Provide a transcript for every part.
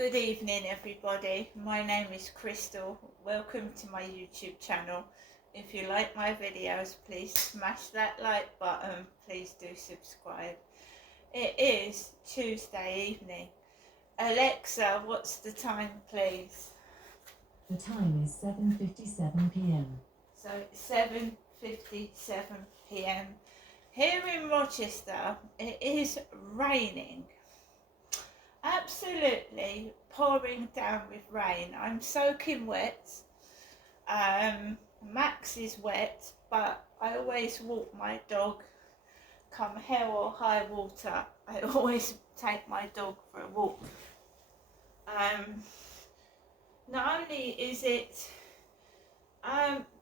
Good evening, everybody. My name is Crystal. Welcome to my YouTube channel. If you like my videos, please smash that like button. Please do subscribe. It is Tuesday evening. Alexa, what's the time, please? The time is 7:57 p.m. So it's 7:57 p.m. Here in Rochester, it is raining. Absolutely pouring down with rain. I'm soaking wet. Max is wet, but I always walk my dog. Come hell or high water, I always take my dog for a walk. Not only is it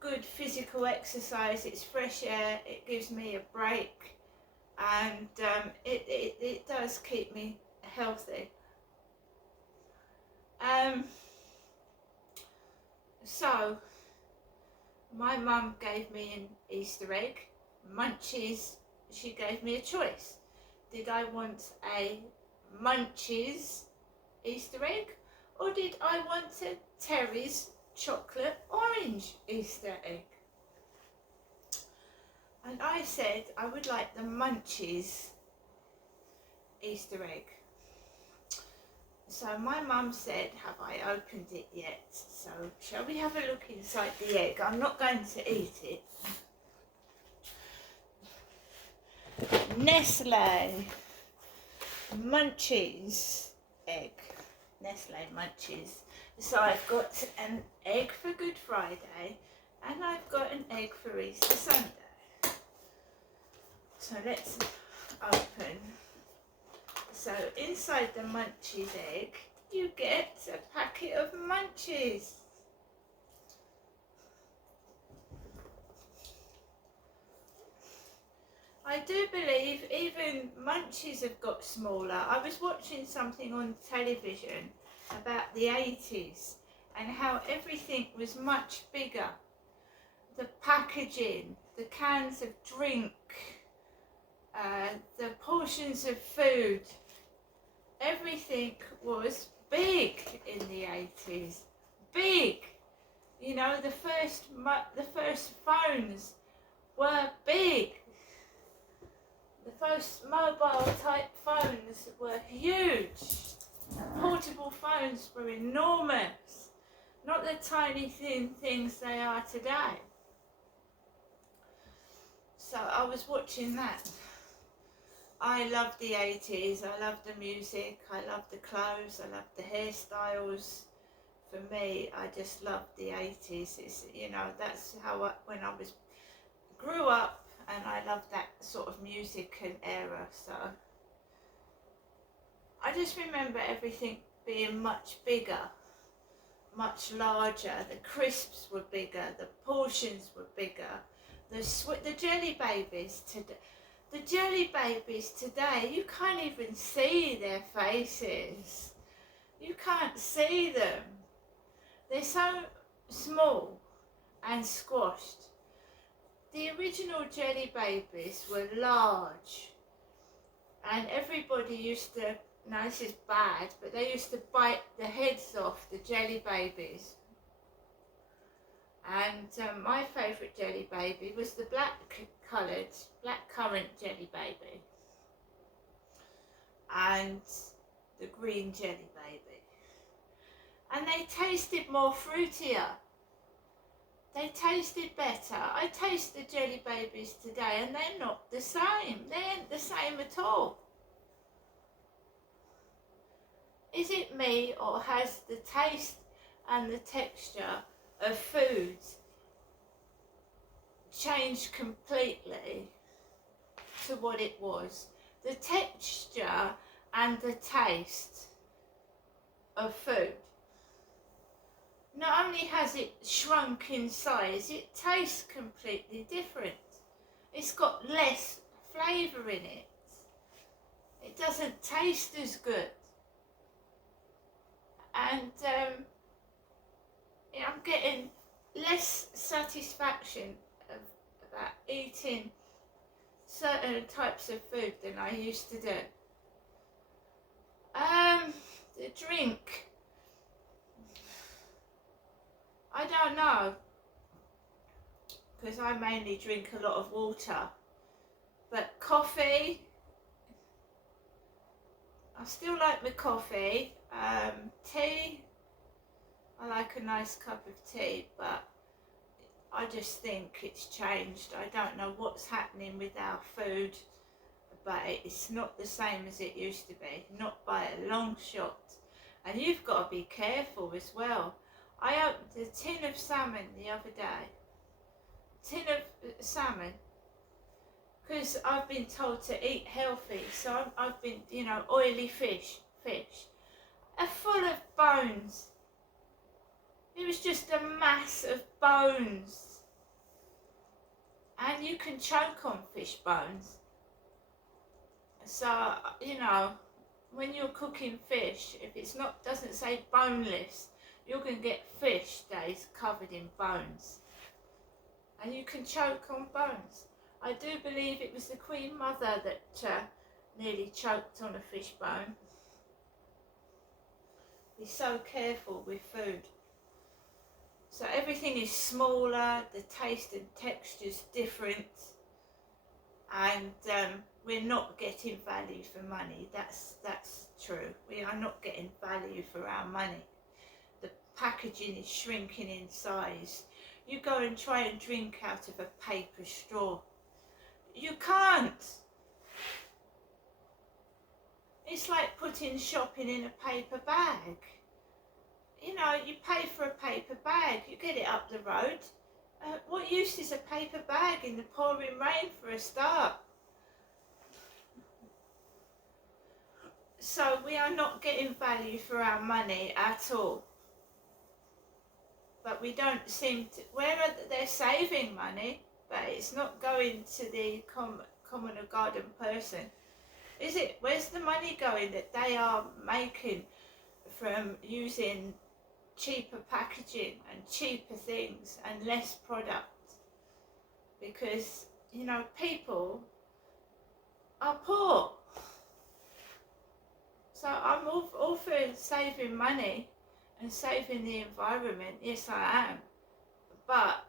good physical exercise, it's fresh air, it gives me a break, and it does keep me healthy. So my mum gave me an Easter egg, Munchies. She gave me a choice. Did I want a Munchies Easter egg, or did I want a Terry's chocolate orange Easter egg? And I said I would like the Munchies Easter egg. So my mum said, have I opened it yet? So shall we have a look inside the egg? I'm not going to eat it. Nestle Munchies egg. Nestle Munchies. So I've got an egg for Good Friday and I've got an egg for Easter Sunday. So let's open. So inside the Munchies egg, you get a packet of Munchies. I do believe even Munchies have got smaller. I was watching something on television about the 80s and how everything was much bigger. The packaging, the cans of drink, the portions of food, everything was big in the 80s. Big. You know, the first phones were big. The first mobile type phones were huge. Portable phones were enormous. Not the tiny thin things they are today. So I was watching that. I love the 80s, I love the music, I love the clothes, I love the hairstyles. For me, I just love the 80s. It's, you know, that's how when I grew up, and I love that sort of music and era. So I just remember everything being much bigger, much larger. The crisps were bigger, the portions were bigger. The Jelly Babies today. The Jelly Babies today, you can't even see their faces. You can't see them. They're so small and squashed. The original Jelly Babies were large, and everybody used to, now this is bad, but they used to bite the heads off the Jelly Babies. And my favourite Jelly Baby was the black-coloured, black-currant Jelly Baby, and the green Jelly Baby. And they tasted more fruitier. They tasted better. I taste the Jelly Babies today and they're not the same. They ain't the same at all. Is it me, or has the taste and the texture of foods changed completely to what it was? The texture and the taste of food. Not only has it shrunk in size, it tastes completely different. It's got less flavour in it. It doesn't taste as good. And I'm getting less satisfaction about eating certain types of food than I used to do. The drink I don't know, because I mainly drink a lot of water. But coffee, I still like my coffee. Tea, I like a nice cup of tea, but I just think it's changed. I don't know what's happening with our food, but it's not the same as it used to be, not by a long shot. And you've got to be careful as well. I opened a tin of salmon the other day. Tin of salmon, because I've been told to eat healthy, so I've been, oily fish, are full of bones. It was just a mass of bones. And you can choke on fish bones. So, when you're cooking fish, if it's doesn't say boneless, you're going to get fish that is covered in bones. And you can choke on bones. I do believe it was the Queen Mother that nearly choked on a fish bone. Be so careful with food. So everything is smaller, the taste and texture's different, and we're not getting value for money. That's true. We are not getting value for our money. The packaging is shrinking in size. You go and try and drink out of a paper straw. You can't. It's like putting shopping in a paper bag. You pay for a paper bag, you get it up the road. What use is a paper bag in the pouring rain for a start? So we are not getting value for our money at all. But we don't seem to, they're saving money, but it's not going to the common or garden person. Is it? Where's the money going that they are making from using cheaper packaging and cheaper things and less product? Because, people are poor. So I'm all for saving money and saving the environment. Yes, I am. But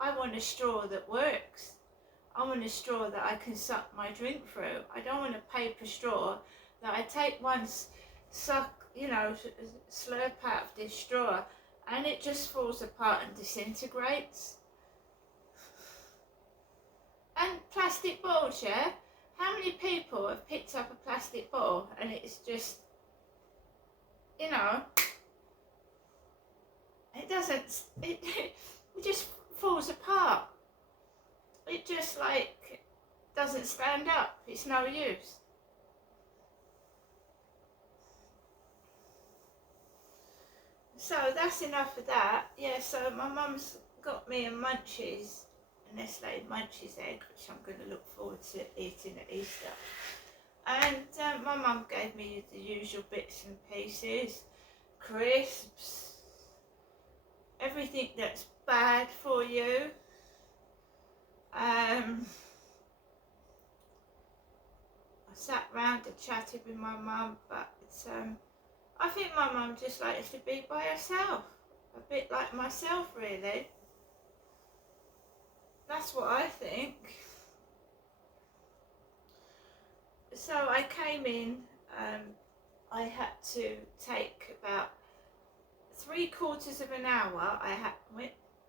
I want a straw that works. I want a straw that I can suck my drink through. I don't want a paper straw that I take once, suck, slurp out of this straw, and it just falls apart and disintegrates. And plastic bottles, yeah? How many people have picked up a plastic bottle and it's just, it just falls apart. It just doesn't stand up. It's no use. So that's enough of that. Yeah, so my mum's got me a Munchies, a Nestle Munchies egg, which I'm going to look forward to eating at Easter. And my mum gave me the usual bits and pieces, crisps, everything that's bad for you. I sat round and chatted with my mum, but I think my mum just likes to be by herself, a bit like myself, really. That's what I think. So I came in, I had to take about 3/4 of an hour.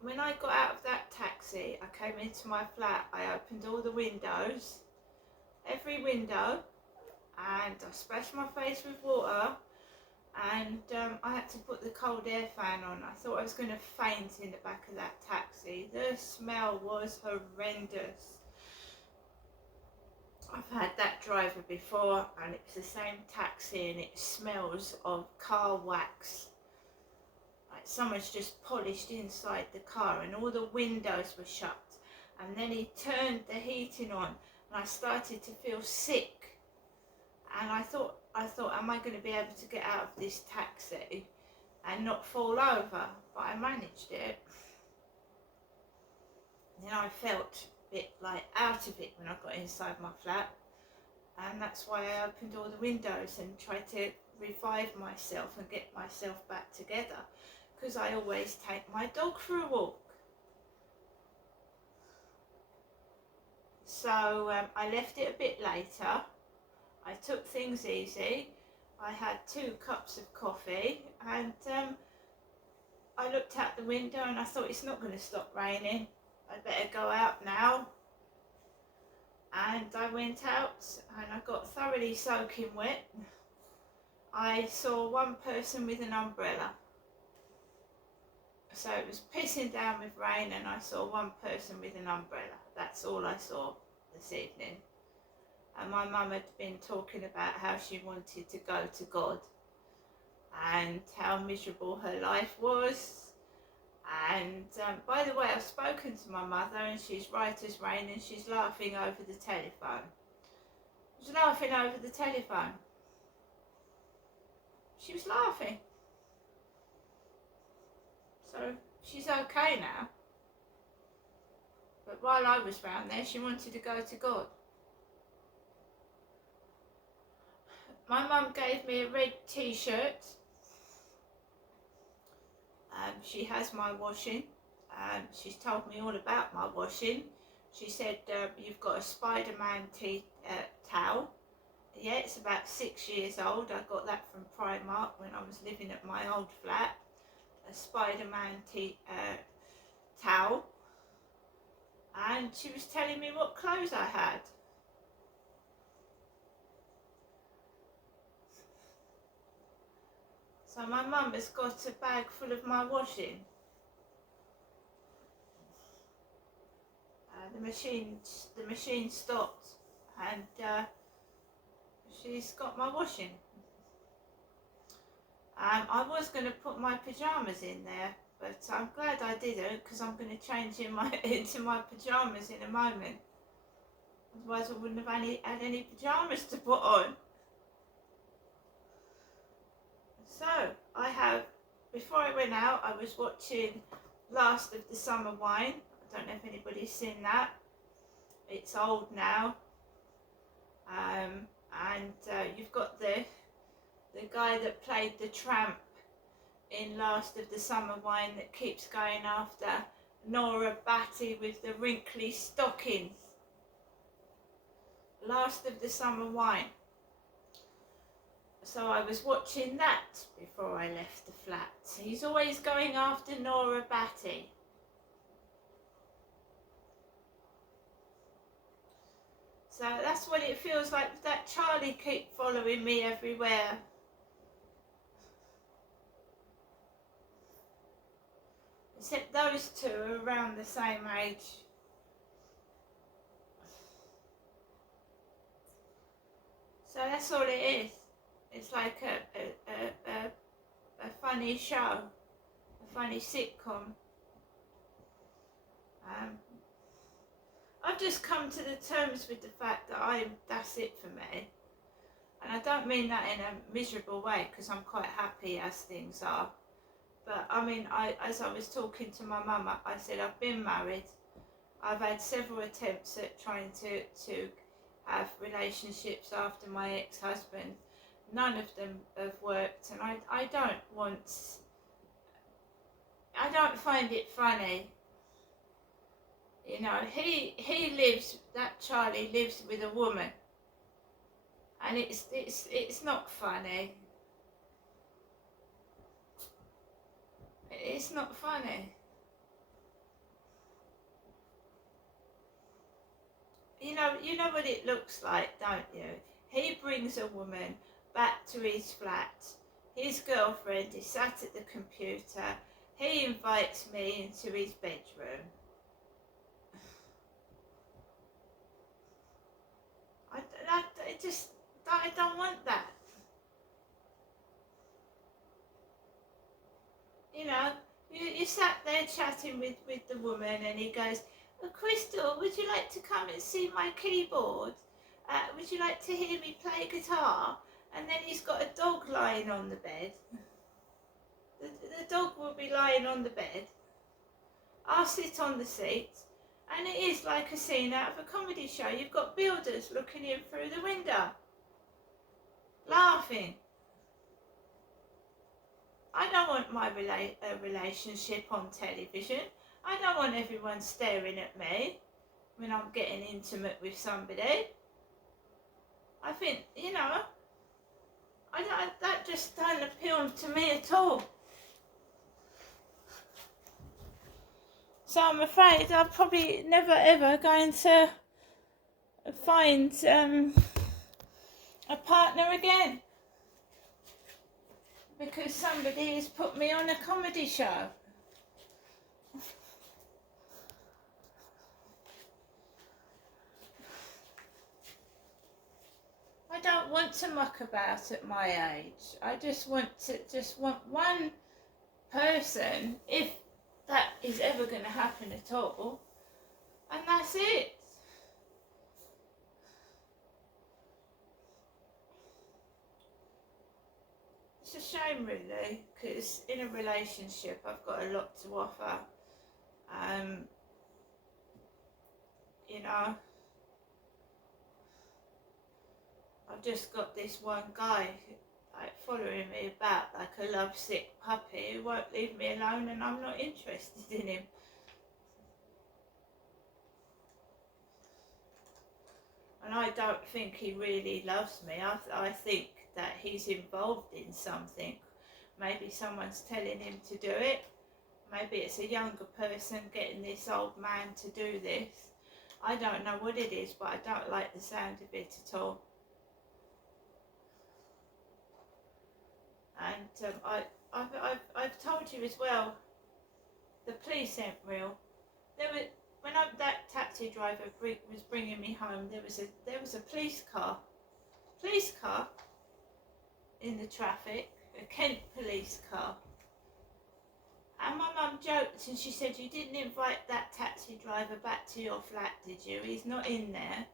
When I got out of that taxi, I came into my flat, I opened all the windows, every window, and I splashed my face with water, and I had to put the cold air fan on. I thought I was going to faint in the back of that taxi. The smell was horrendous. I've had that driver before, and it's the same taxi, and it smells of car wax. Like someone's just polished inside the car, and all the windows were shut. And then he turned the heating on, and I started to feel sick. And I thought, am I going to be able to get out of this taxi and not fall over? But I managed it. And then I felt a bit out of it when I got inside my flat. And that's why I opened all the windows and tried to revive myself and get myself back together. because I always take my dog for a walk. So I left it a bit later. I took things easy. I had 2 cups of coffee, and I looked out the window and I thought, it's not going to stop raining. I better go out now. And I went out and I got thoroughly soaking wet. I saw one person with an umbrella. So it was pissing down with rain and I saw one person with an umbrella. That's all I saw this evening. And my mum had been talking about how she wanted to go to God and how miserable her life was. And by the way, I've spoken to my mother and she's right as rain and she's laughing over the telephone. She was laughing over the telephone. She was laughing. So she's okay now. But while I was round there, she wanted to go to God. My mum gave me a red t-shirt. She has my washing. She's told me all about my washing. She said, you've got a Spider-Man towel. Yeah, it's about 6 years old. I got that from Primark when I was living at my old flat. A Spider-Man towel. And she was telling me what clothes I had. So my mum has got a bag full of my washing. The machine stopped and she's got my washing. I was going to put my pyjamas in there, but I'm glad I didn't, because I'm going to change into my pyjamas in a moment. Otherwise I wouldn't have had any pyjamas to put on. So, before I went out, I was watching Last of the Summer Wine. I don't know if anybody's seen that. It's old now. And you've got the guy that played the tramp in Last of the Summer Wine that keeps going after Nora Batty with the wrinkly stockings. Last of the Summer Wine. So I was watching that before I left the flat. He's always going after Nora Batty. So that's what it feels like, that Charlie keep following me everywhere. Except those two are around the same age. So that's all it is. It's like a funny show, a funny sitcom. I've just come to the terms with the fact that that's it for me. And I don't mean that in a miserable way, because I'm quite happy as things are. But I mean, as I was talking to my mum, I said I've been married. I've had several attempts at trying to have relationships after my ex-husband. None of them have worked, and I don't find it funny. You know, that Charlie lives with a woman, and it's not funny. It's not funny. You know what it looks like, don't you? He brings a woman back to his flat. His girlfriend is sat at the computer. He invites me into his bedroom. I don't want that. You know, you sat there chatting with the woman, and he goes, oh, Crystal, would you like to come and see my keyboard? Would you like to hear me play guitar? And then he's got a dog lying on the bed. The dog will be lying on the bed. I'll sit on the seat. And it is like a scene out of a comedy show. You've got builders looking in through the window, laughing. I don't want my relationship on television. I don't want everyone staring at me when I'm getting intimate with somebody. I think, that just don't appeal to me at all. So I'm afraid I'm probably never ever going to find a partner again, because somebody has put me on a comedy show. I don't want to muck about at my age. I just want one person, if that is ever going to happen at all, and that's it. It's a shame, really, because in a relationship I've got a lot to offer. I've just got this one guy following me about like a lovesick puppy who won't leave me alone, and I'm not interested in him. And I don't think he really loves me. I think that he's involved in something. Maybe someone's telling him to do it. Maybe it's a younger person getting this old man to do this. I don't know what it is, but I don't like the sound of it at all. And I've told you as well, the police ain't real. When that taxi driver was bringing me home, there was a police car in the traffic, a Kent police car. And my mum joked and she said, "You didn't invite that taxi driver back to your flat, did you? He's not in there."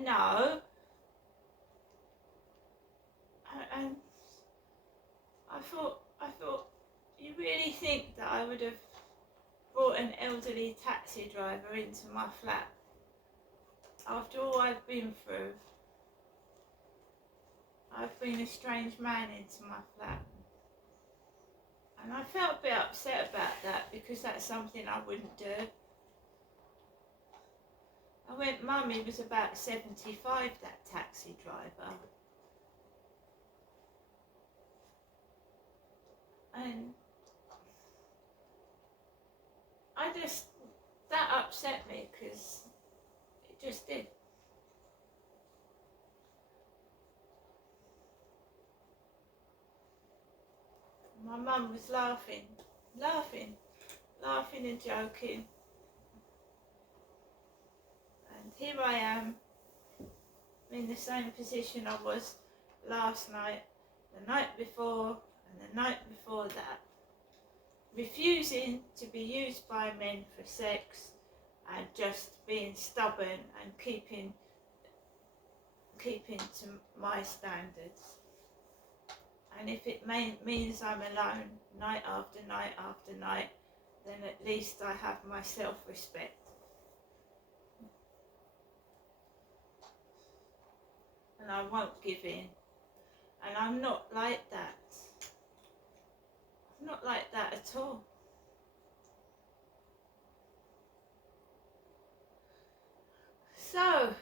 No. And I thought, you really think that I would have brought an elderly taxi driver into my flat after all I've been through? I've been a strange man into my flat. And I felt a bit upset about that, because that's something I wouldn't do. I went, "Mum, he was about 75, that taxi driver." And that upset me, because it just did. My mum was laughing and joking. And here I am, in the same position I was last night, the night before, and the night before that. Refusing to be used by men for sex, and just being stubborn and keeping to my standards. And if it means I'm alone night after night after night, then at least I have my self-respect. And I won't give in. And I'm not like that. I'm not like that at all. So,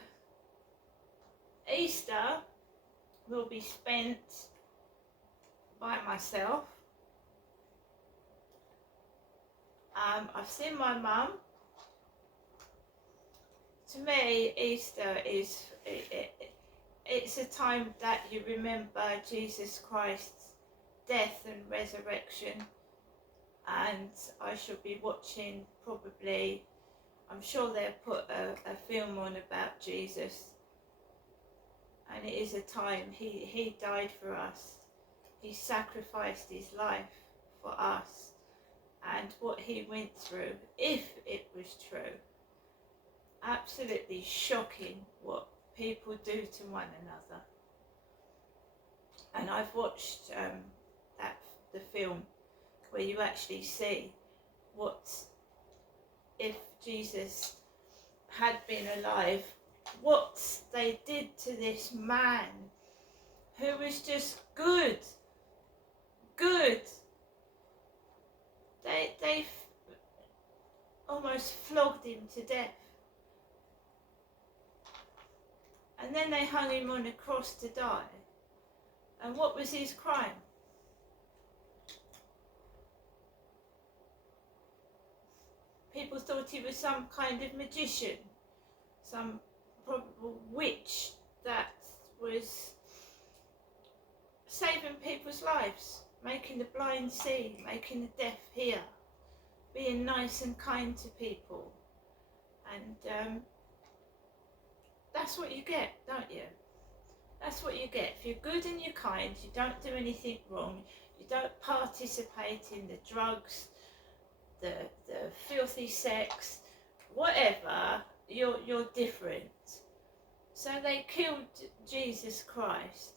Easter will be spent by myself. I've seen my mum. To me, Easter is it's a time that you remember Jesus Christ's death and resurrection. And I shall be watching, probably, I'm sure they'll put a film on about Jesus. And it is a time he died for us. He sacrificed his life for us. And what he went through, if it was true, absolutely shocking what people do to one another. And I've watched the film where you actually see what, if Jesus had been alive, what they did to this man who was just good, good. They almost flogged him to death. And then they hung him on a cross to die. And what was his crime? People thought he was some kind of magician, some probable witch that was saving people's lives, making the blind see, making the deaf hear, being nice and kind to people. And that's what you get, don't you? That's what you get. If you're good and you're kind, you don't do anything wrong, you don't participate in the drugs, the filthy sex, whatever, you're different. So they killed Jesus Christ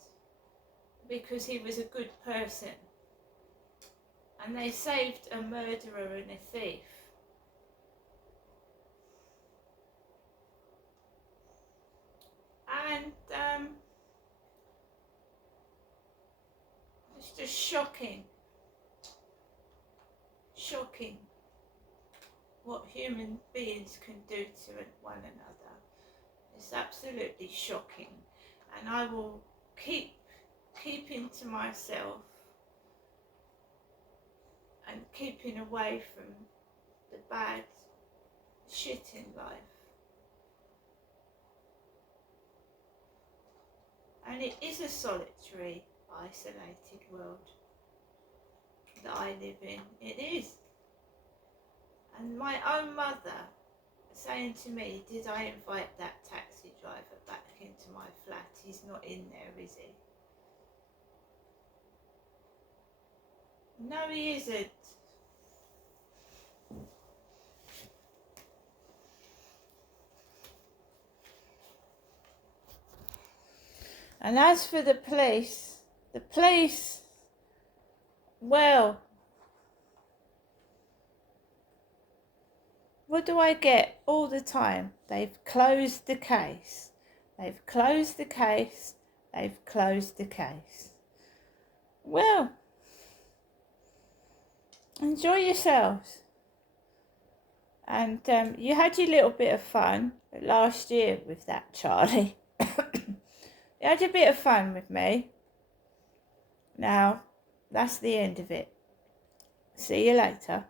because he was a good person. And they saved a murderer and a thief. And it's just shocking what human beings can do to one another. It's absolutely shocking, and I will keeping to myself and keeping away from the bad shit in life. And it is a solitary, isolated world that I live in. It is. And my own mother saying to me, did I invite that taxi driver back into my flat? He's not in there, is he? No, he isn't. And as for the police, well, what do I get all the time? They've closed the case. They've closed the case. They've closed the case. Well, enjoy yourselves. And you had your little bit of fun last year with that, Charlie. You had a bit of fun with me. Now, that's the end of it. See you later.